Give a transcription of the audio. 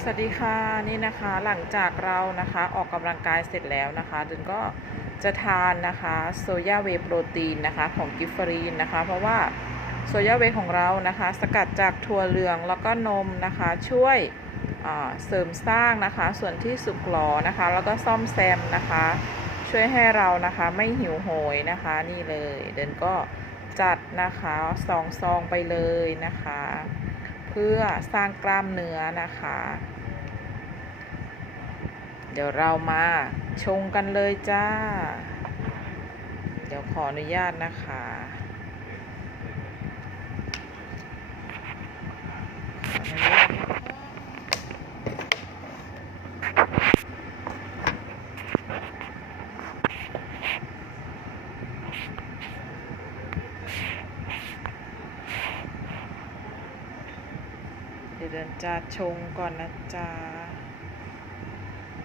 สวัสดีค่ะนี่นะคะหลังจากเรานะคะออกกำลังกายเสร็จแล้วนะคะดินก็จะทานนะคะโซยาเวโปรตีนนะคะของกิฟฟรีนนะคะ เพราะว่าโซยาเวของเรานะคะ สกัดจากถั่วเหลืองแล้วก็นมนะคะ ช่วยเสริมสร้างนะคะ ส่วนที่สุกหลอนะคะ แล้วก็ซ่อมแซมนะคะ ช่วยให้เรานะคะไม่หิวโหยนะคะ นี่เลยเดินก็จัดนะคะสองซองไปเลยนะคะ พื่อสร้างกล้ามเนื้อนะคะ เดี๋ยวเรามาชงกันเลยจ้า เดี๋ยวขออนุญาตนะคะขออนุญาตนะคะ เดี๋ยวเดินจะชงก่อนนะจ๊ะ